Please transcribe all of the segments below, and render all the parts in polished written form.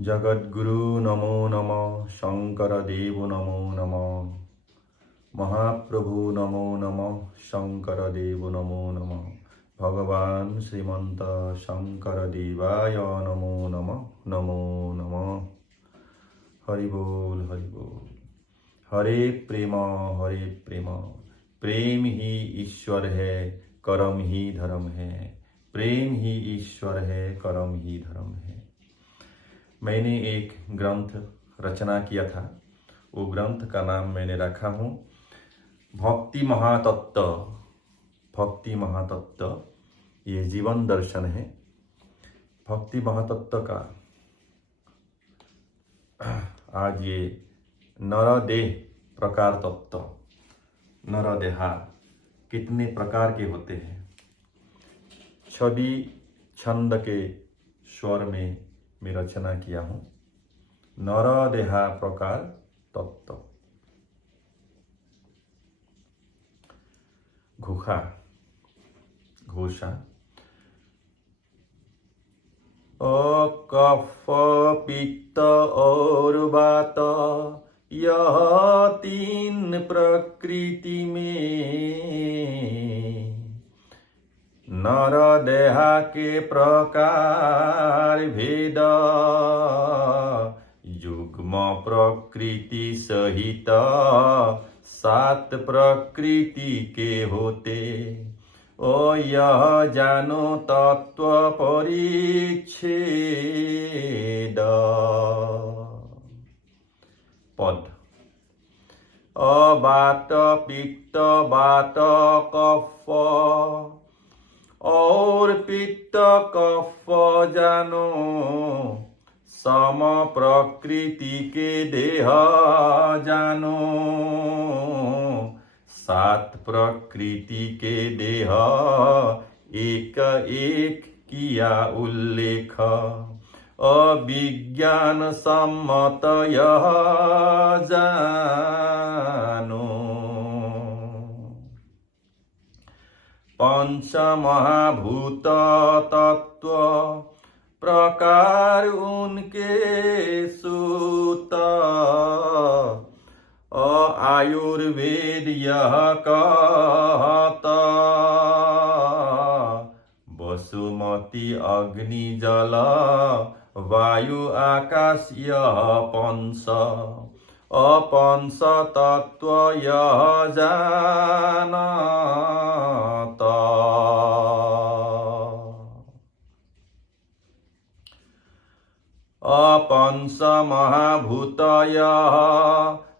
जगद्गुरु नमो नमः, शंकर देव नमो नमः, महाप्रभु नमो नमः, शंकर देव नमो नमः, भगवान श्रीमंत शंकर देवाय नमो नमः, नमो नमः। हरि बोल हरि बोल। हरे प्रेम, प्रेम ही ईश्वर है, कर्म ही धर्म है। प्रेम ही ईश्वर है, कर्म ही धर्म है। मैंने एक ग्रंथ रचना किया था, वो ग्रंथ का नाम मैंने रखा हूँ भक्ति महातत्व। भक्ति महातत्व ये जीवन दर्शन है। भक्ति महातत्व का आज ये नरदेह प्रकार तत्व, नरदेहा कितने प्रकार के होते हैं। छवि छंद के स्वर में मैं रचना किया हूँ नरदेहा प्रकार तत्व। घुखा घोषा कफ पित्त और वात, यह तीन प्रकृति में नरदेहा के प्रकार भेद, युग्म प्रकृति सहित सात प्रकृति के होते। ओ यह जानो तत्व परिच्छेद। पद अबात पित्त बात कफ और पित्त कफ जानो, सम प्रकृति के देह जानो। सात प्रकृति के देह एक एक किया उल्लेख, अविज्ञान सम्मत यह जानो। पंच महाभूत तत्व प्रकार उनके सूत, आयुर्वेद यह कहता। वसुमती अग्नि जल वायु आकाश यह पंच, अपंच तत्व यह जानता। अपंच महाभूत यह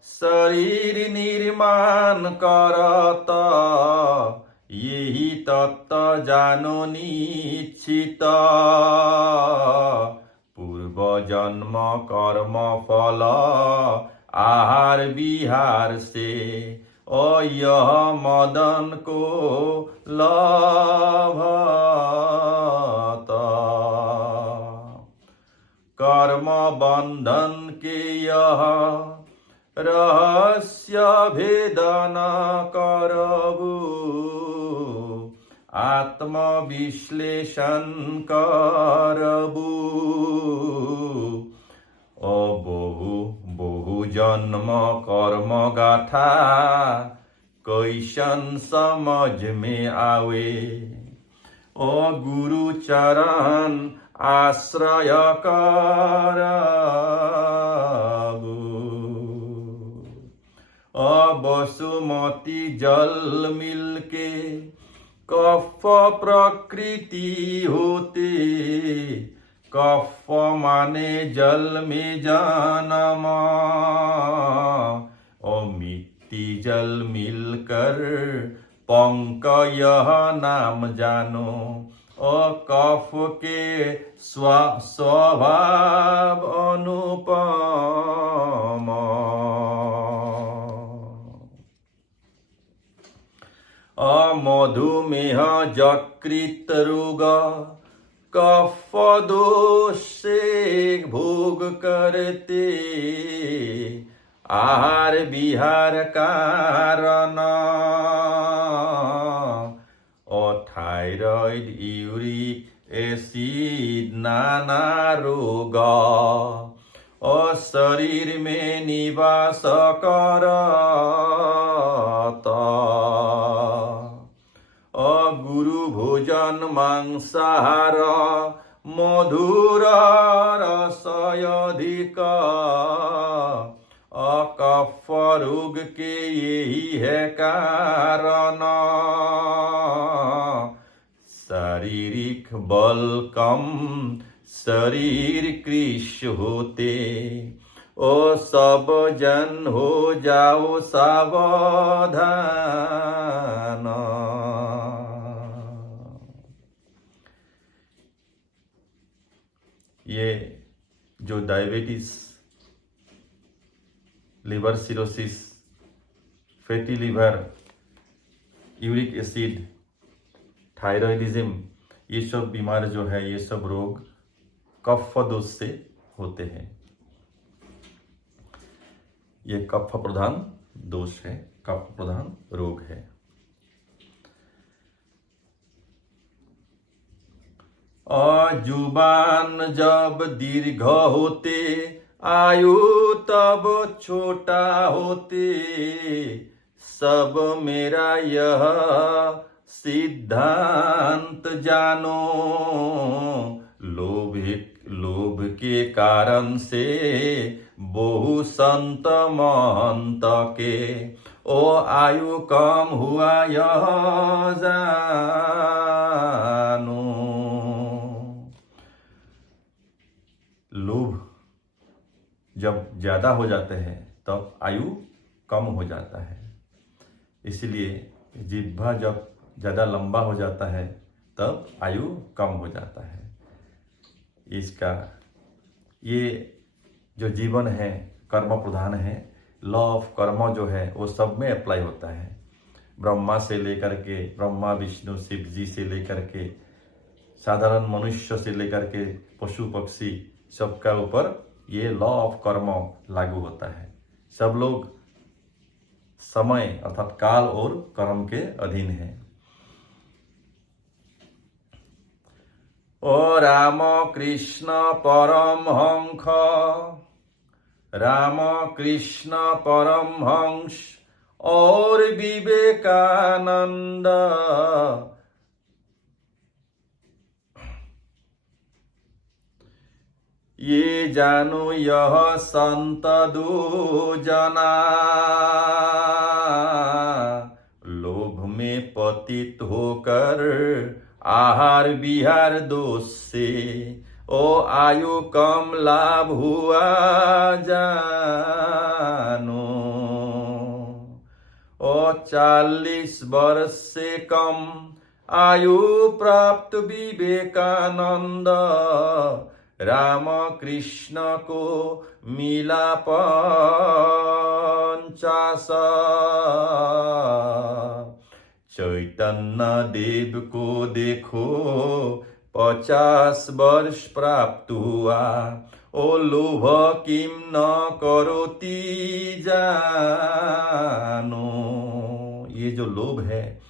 शरीर निर्माण करता, यही तत्व जानो निश्चित। पूर्व जन्म कर्म फल आहार विहार से, और यह मदन को लभता। कर्म बंधन के यह रहस्य भेदन करबू, आत्म विश्लेषण करबू। ओ बहु जन्म कर्म गाथा कैसन समझ में आवे। ओ गुरु चरण आश्रय करबू। वसुमती जल मिलके कफ प्रकृति होते, कफ माने जल में जन्म, और मिट्टी जल मिलकर पंक यह नाम जानो। और कफ के स्वभाव अनुपम, मधुमेह यकृत रोग कफ दोष से भोग करते, आहार विहार कारण। और थायराइड यूरिक एसिड नाना रोग और शरीर में निवास करता, गुरु भोजन मांसाहार मधुर रस अधिक, कफ रोग के यही है कारण, शारीरिक बल कम शरीर कृश होते, ओ सब जन हो जाओ सावधान। ये जो diabetes, liver cirrhosis, fatty liver, uric acid, thyroidism, ये सब बीमार जो है, ये सब रोग कफ दोष से होते हैं। ये कफ प्रधान दोष है, कफ प्रधान रोग है। जुबान जब दीर्घ होते, आयु तब छोटा होते, सब मेरा यह सिद्धांत जानो, लोभ के कारण से बहु संत महंत के, ओ आयु कम हुआ यह जानो। लोभ जब ज्यादा हो जाते हैं तब आयु कम हो जाता है, इसलिए जिह्वा जब ज्यादा लंबा हो जाता है तब आयु कम हो जाता है। इसका ये जो जीवन है कर्म प्रधान है, लॉ ऑफ कर्म जो है वो सब में अप्लाई होता है। ब्रह्मा से लेकर के, ब्रह्मा विष्णु शिव जी से लेकर के, साधारण मनुष्य से लेकर के पशु पक्षी, सबका ऊपर ये लॉ ऑफ कर्म लागू होता है। सब लोग समय अर्थात काल और कर्म के अधीन है। ओ राम कृष्ण परमहंस, राम कृष्ण परमहंस और विवेकानंद, ये जानो यह संत दो जना, लोभ में पतित होकर आहार विहार दोष से, ओ आयु कम लाभ हुआ जानो, ओ 40 वर्ष से कम आयु प्राप्त विवेकानंद, राम कृष्ण को मिला 50, चैतन्य देव को देखो 50 वर्ष प्राप्त हुआ, ओ लोभ किम न करोति जानो। ये जो लोभ है,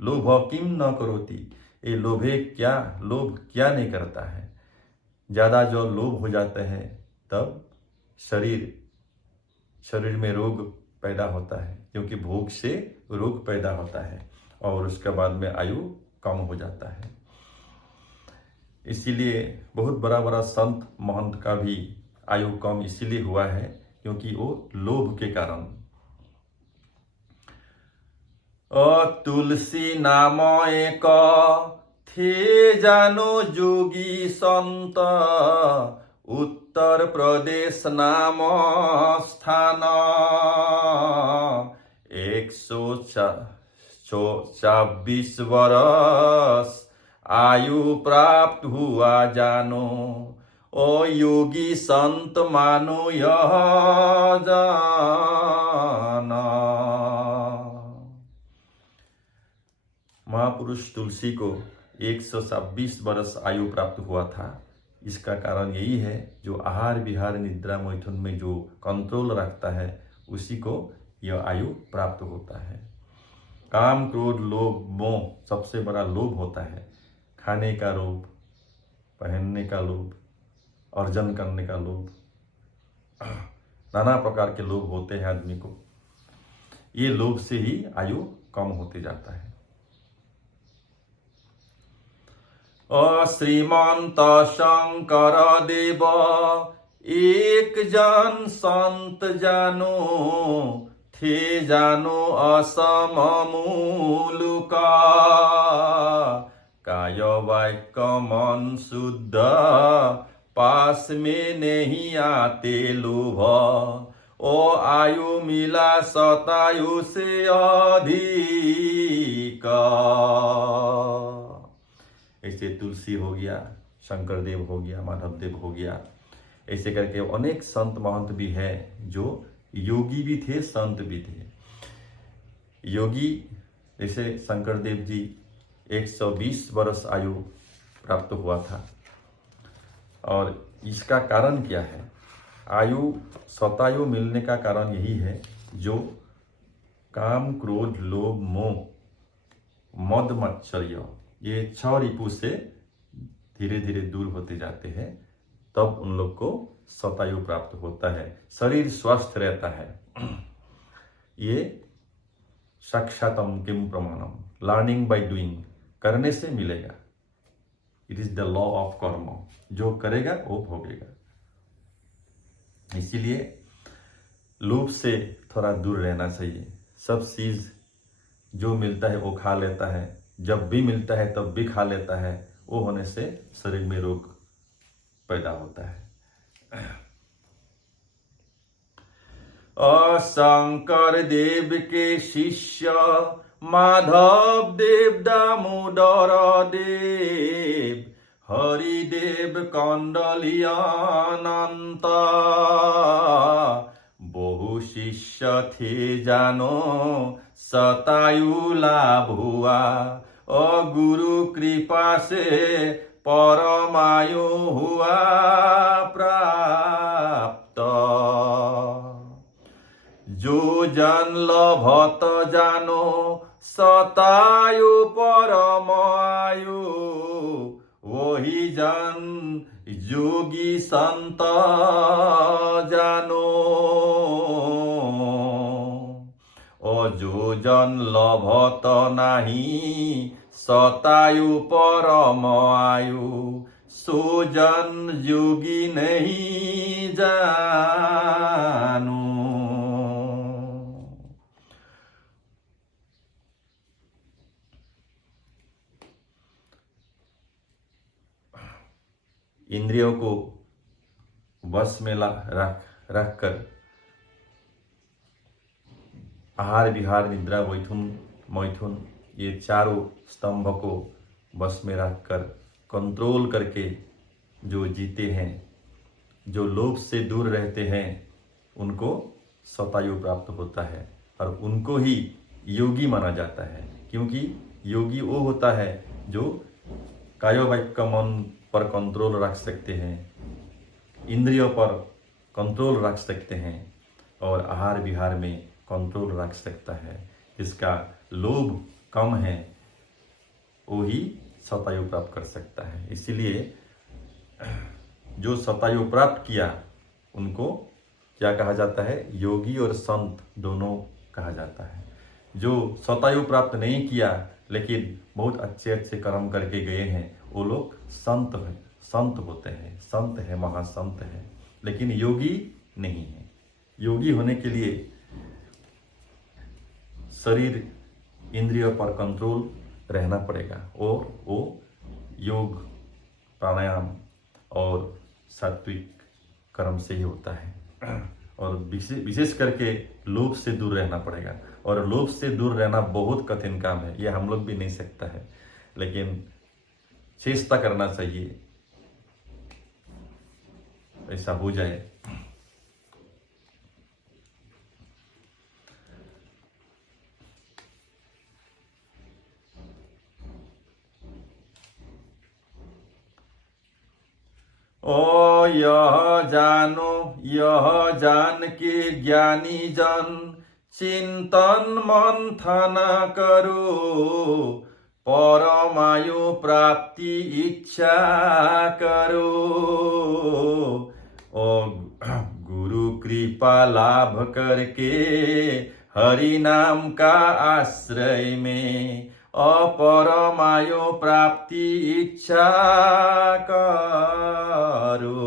लोभ किम न करोति, ये लोभ क्या नहीं करता है। ज़्यादा जो लोभ हो जाते हैं तब शरीर में रोग पैदा होता है, क्योंकि भोग से रोग पैदा होता है और उसके बाद में आयु कम हो जाता है। इसीलिए बहुत बड़ा संत महंत का भी आयु कम इसीलिए हुआ है क्योंकि वो लोभ के कारण। तुलसी नाम एक थे जानो जोगी संत, उत्तर प्रदेश नाम स्थान, 124 वर्ष आयु प्राप्त हुआ जानो, ओ योगी संत मानो यह जाना। महापुरुष तुलसी को 126 वर्ष आयु प्राप्त हुआ था। इसका कारण यही है जो आहार विहार निद्रा मैथुन में जो कंट्रोल रखता है उसी को यह आयु प्राप्त होता है। काम क्रोध लोभ मोह सबसे बड़ा लोभ होता है। खाने का लोभ, पहनने का लोभ, अर्जन करने का लोभ, नाना प्रकार के लोभ होते हैं आदमी को, ये लोभ से ही आयु कम होते जाता है। श्रीमंत शंकर देव एक जन संत जानो, थे जानो असम मूलुका, काय वाक्य मन शुद्ध, पास में नहीं आते लोभ, ओ आयु मिला शतायु से अधिक। ऐसे तुलसी हो गया, शंकर देव हो गया, माधव देव हो गया, ऐसे करके अनेक संत महंत भी हैं जो योगी भी थे, संत भी थे। योगी जैसे शंकर देव जी 120 वर्ष आयु प्राप्त हुआ था, और इसका कारण क्या है? आयु शतायु मिलने का कारण यही है, जो काम क्रोध लोभ मोह मद मत्सर्य ये 6 रिपु से धीरे धीरे दूर होते जाते हैं, तब उन लोग को शतायु प्राप्त होता है, शरीर स्वस्थ रहता है। ये साक्षातम किम प्रमाणम, लर्निंग बाय डूइंग, करने से मिलेगा। It is the law of कर्म, जो करेगा वो भोगेगा। इसीलिए लोभ से थोड़ा दूर रहना चाहिए। सब चीज जो मिलता है वो खा लेता है, जब भी मिलता है तब भी खा लेता है, वो होने से शरीर में रोग पैदा होता है। शंकर देव के शिष्य माधव देव दामोदर देव, हरिदेव कंडलियानंत, बहु शिष्य थे जानो शतायु लाभ हुआ, और गुरु कृपा से परमायु हुआ प्राप्त। जो जन लभत जानो शतायु परमायु, वही जन योगी संत जानो, और जो जन लभत नाही शतायु परम आयु, सो जन योगी नहीं जानो। इंद्रियों को वश में रख कर आहार विहार निद्रा मैथुन ये चारों स्तंभ को वश में रखकर कंट्रोल करके जो जीते हैं, जो लोभ से दूर रहते हैं, उनको शतायु प्राप्त होता है, और उनको ही योगी माना जाता है। क्योंकि योगी वो होता है जो कायो वाक्य मन पर कंट्रोल रख सकते हैं, इंद्रियों पर कंट्रोल रख सकते हैं, और आहार विहार में कंट्रोल रख सकता है। जिसका लोभ कम है वो ही शतायु प्राप्त कर सकता है। इसीलिए जो शतायु प्राप्त किया उनको क्या कहा जाता है? योगी और संत दोनों कहा जाता है। जो शतायु प्राप्त नहीं किया लेकिन बहुत अच्छे अच्छे कर्म करके गए हैं, वो लोग संत होते हैं, संत है, महासंत है। लेकिन योगी नहीं है। योगी होने के लिए शरीर इंद्रियों पर कंट्रोल रहना पड़ेगा, और वो योग प्राणायाम और सात्विक कर्म से ही होता है। और विशेष करके लोभ से दूर रहना पड़ेगा, और लोभ से दूर रहना बहुत कठिन काम है, ये हम लोग भी नहीं सकता है, लेकिन चेष्टा करना चाहिए ऐसा हो जाए। ओ यह जान के ज्ञानी जन चिंतन मंथन करो, परमायु प्राप्ति इच्छा करो। ओ गुरु कृपा लाभ करके हरि नाम का आश्रय में अपरमायो प्राप्ति इच्छा करो।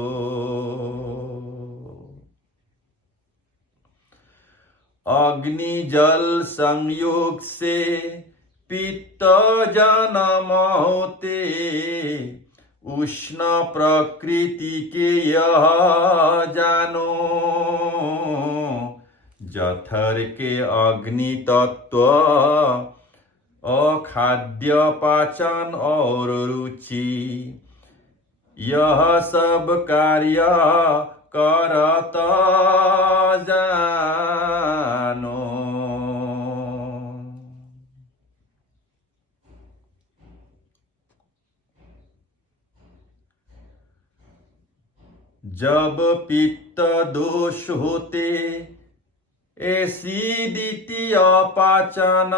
अग्नि जल संयोग से पित्त जन्म होते, उष्ण प्रकृति के यह जानो। जठर के अग्नि तत्व अखाद्य पाचन और रुचि, यह सब कार्य करत जानो। जब पित्त दोष होते, एसिडिटी अपाचन,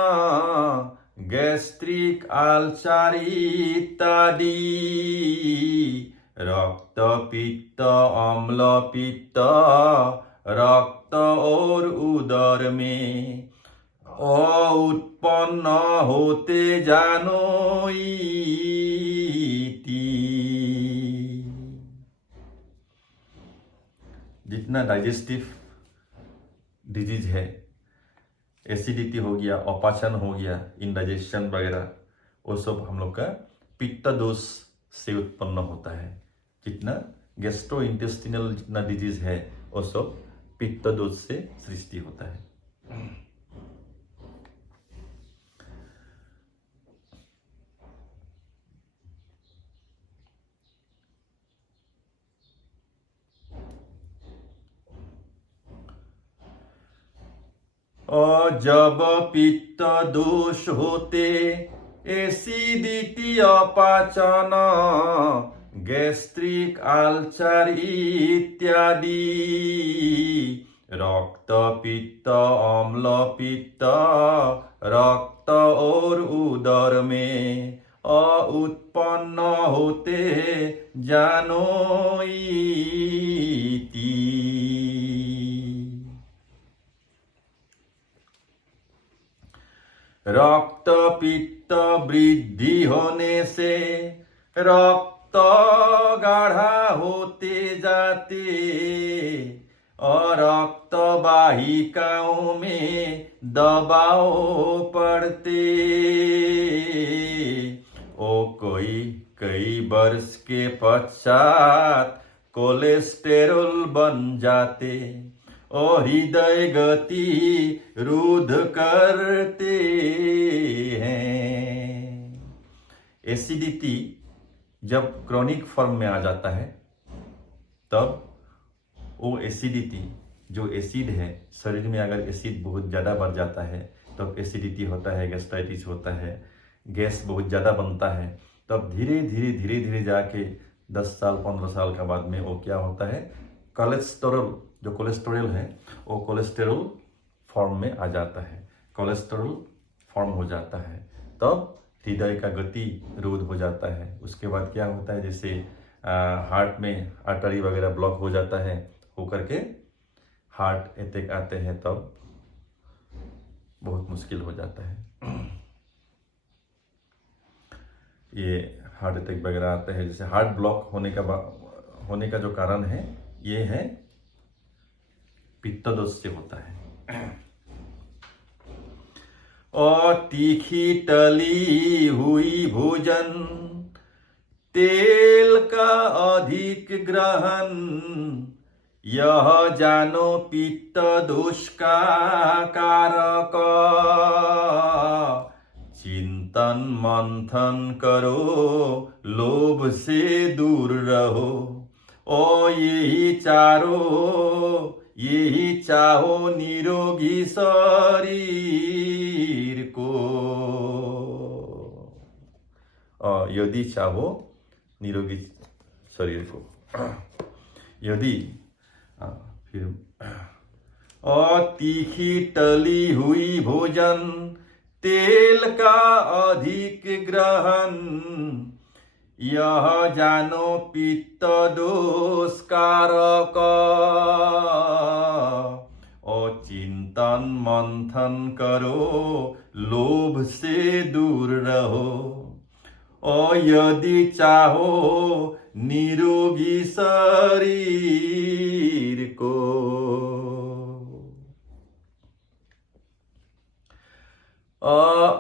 गैस्ट्रिक अल्सर इत्यादि, रक्त पित्त अम्ल पित्त रक्त और उदर में उत्पन्न होते जानो इति। जितना डाइजेस्टिव डिजीज है, एसिडिटी हो गया, अपाचन हो गया, इंडाइजेशन वगैरह, वो सब हम लोग का पित्त दोष से उत्पन्न होता है। जितना गैस्ट्रो इंटेस्टिनल जितना डिजीज है वो सब पित्त दोष से सृष्टि होता है। और जब पित्त दोष होते, एसिडिटी अपाचन, गैस्ट्रिक अल्सर इत्यादि, रक्त पित्त अम्ल पित्त रक्त और उदर में उत्पन्न होते जानो इति। रक्त पित्त वृद्धि होने से रक्त गाढ़ा होते जाते और रक्त वाहिकाओं में दबाव पड़ते। कई वर्ष के पश्चात कोलेस्टेरोल बन जाते और हृदय गति रुद्ध करते हैं। एसिडिटी जब क्रॉनिक फॉर्म में आ जाता है, तब वो एसिडिटी जो एसिड है, शरीर में अगर एसिड बहुत ज़्यादा बढ़ जाता है तब एसिडिटी होता है, गैस्ट्राइटिस होता है, गैस बहुत ज़्यादा बनता है। तब धीरे धीरे जाके 10 साल 15 साल का बाद में वो क्या होता है, कोलेस्टेरोल, जो कोलेस्टेरोल है वो कोलेस्टेरोल फॉर्म में आ जाता है, कोलेस्टेरोल फॉर्म हो जाता है। तब हृदय का गति रोध हो जाता है। उसके बाद क्या होता है, जैसे हार्ट में आर्टरी वगैरह ब्लॉक हो जाता है, होकर के हार्ट अटैक आते हैं, तब बहुत मुश्किल हो जाता है। ये हार्ट अटैक वगैरह आते हैं, जैसे हार्ट ब्लॉक होने का जो कारण है ये है पित्त दोष से होता है। और तीखी तली हुई भोजन, तेल का अधिक ग्रहण, यह जानो पित्त दोष का कारक। चिंतन मंथन करो, लोभ से दूर रहो, ओ यही चाहो निरोगी शरीर को। यदि चाहो निरोगी शरीर को, यदि फिर तीखी तली हुई भोजन, तेल का अधिक ग्रहण, यह जानो पित्त दोष कारक। मंथन करो, लोभ से दूर रहो, और यदि चाहो निरोगी शरीर को।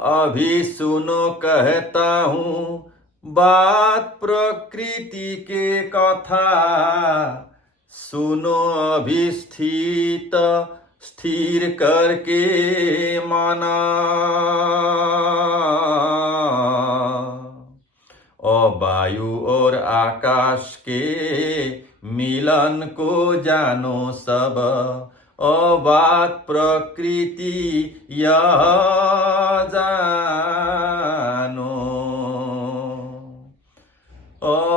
अभी सुनो कहता हूँ बात प्रकृति के कथा, सुनो अभी स्थिर करके माना। वायु और आकाश के मिलन को जानो सब, बात प्रकृति यह जानो।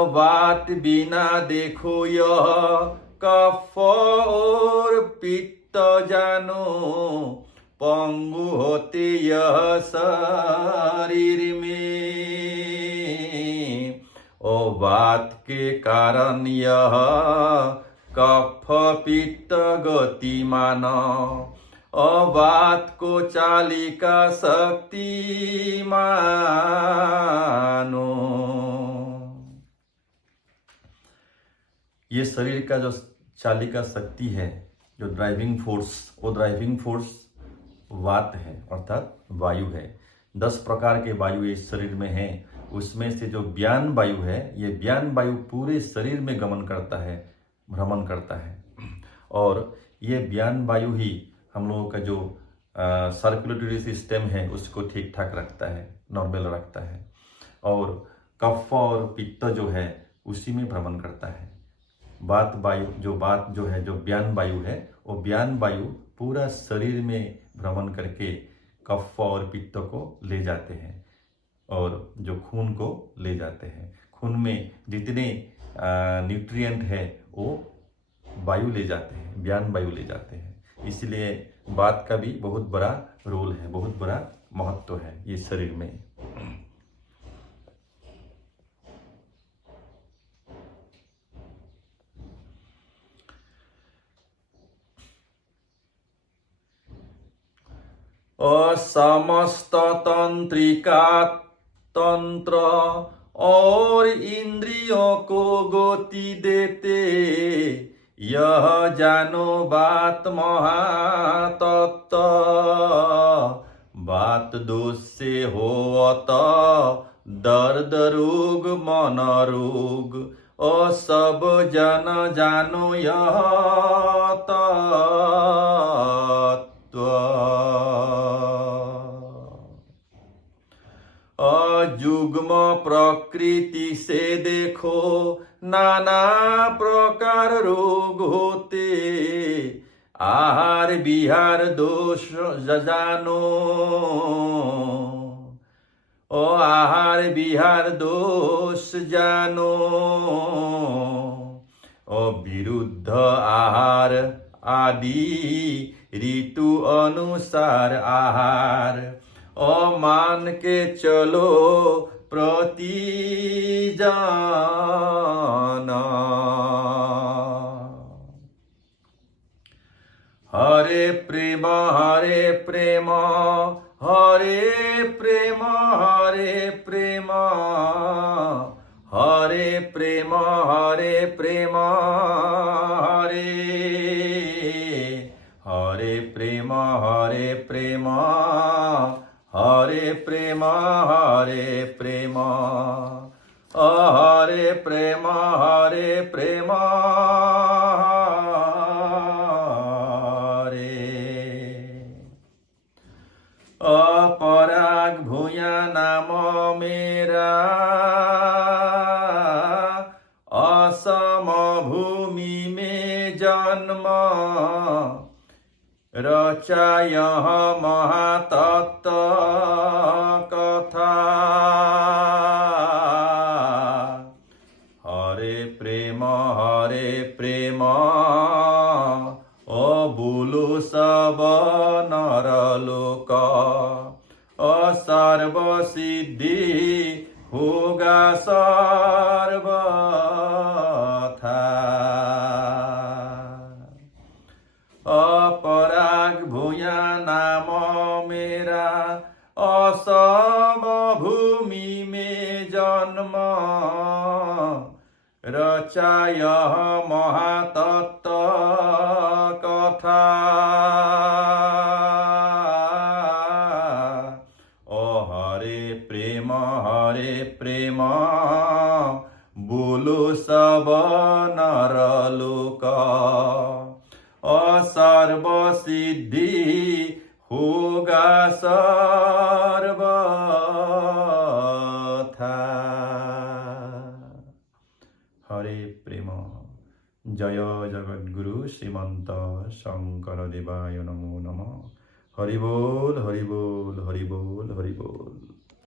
बात बिना देखो यह कफ और पित्त जानो, पंगु होते यह शरीर में, बात के कारण यह कफ पित्त गतिमान, बात को चालिका शक्ति मानो। ये शरीर का जो चालिका शक्ति है, जो ड्राइविंग फोर्स, वो ड्राइविंग फोर्स वात है, अर्थात वायु है। 10 प्रकार के वायु इस शरीर में है। उसमें से जो व्यान वायु है, ये व्यान वायु पूरे शरीर में गमन करता है, भ्रमण करता है, और ये व्यान वायु ही हम लोगों का जो सर्कुलेटरी सिस्टम है उसको ठीक ठाक रखता है, नॉर्मल रखता है, और कफ और पित्त जो है उसी में भ्रमण करता है। बात वायु जो व्यान वायु है, वो व्यान वायु पूरा शरीर में भ्रमण करके कफ और पित्त को ले जाते हैं, और जो खून को ले जाते हैं। खून में जितने न्यूट्रिएंट है वो वायु ले जाते हैं, व्यान वायु ले जाते हैं। इसलिए बात का भी बहुत बड़ा रोल है, बहुत बड़ा महत्व है ये शरीर में। समस्त तंत्रिका तंत्र और इंद्रियों को गति देते, यह जानो बात महातत्व। बात दोष से होवत दर्द रोग मन रोग, और सब जन जानो यह युग्म प्रकृति से देखो नाना प्रकार रोग होते, आहार विहार दोष जानो, आहार विहार दोष जानो, विरुद्ध आहार आदि ऋतु अनुसार आहार, मान के चलो प्रति जाना। हरे प्रेम हरे प्रेम, हरे प्रेम हरे प्रेम, हरे प्रेम हरे प्रेम, हरे प्रेम हरे प्रेम, हरे प्रेम हरे प्रेम, हरे प्रेम हरे प्रेम, अपराग भूया नाम मेरा, असम भूमि में जन्म, रचाय महातत्व कथा। हरे प्रेम बोलो सब नरलोक, सर्व सिद्धि होगा सर्वथा। अपराग भूया नाम रचाय महातत्व कथा ओ हरे प्रेम बोलो सब नर लोक सर्व सिद्धि होगा सर्वथा। हरे प्रेम। जय जगद्गुरु श्रीमंत शंकर देवाय नमो नमः। हरि बोल हरि बोल हरि बोल हरि बोल।